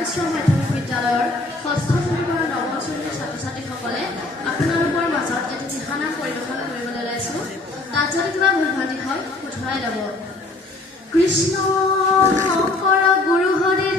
উচ্চ মাধ্যমিক বিদ্যালয়ৰ ষষ্ঠ শ্ৰেণীৰ পৰা নৱম শ্ৰেণীৰ ছাত্ৰ ছাত্ৰীসকলে আপোনালোকৰ মাজত এটি দিহানা পৰিৱেশন কৰিবলৈ ওলাইছোঁ। তাত যদি কিবা ভুল ভ্ৰান্তি হয় শুধৰাই ল'ব। কৃষ্ণ শংকৰ গুৰু হৰি